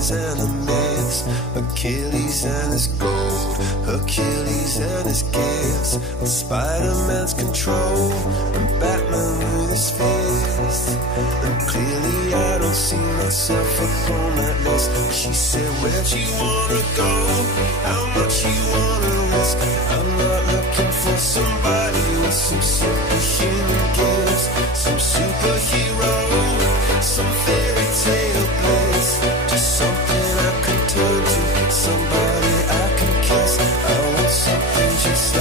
legends and the myths, Achilles and his gold, Hercules and his gifts, and Spider-Man's control, and Batman with his fist. And clearly I don't see myself upon that list. She said, where'd you wanna go? How much you wanna risk? I'm not looking for somebody with some superhuman gifts, some superhero, some fairy tale bliss, just something I can turn to, somebody I can kiss. I want something just like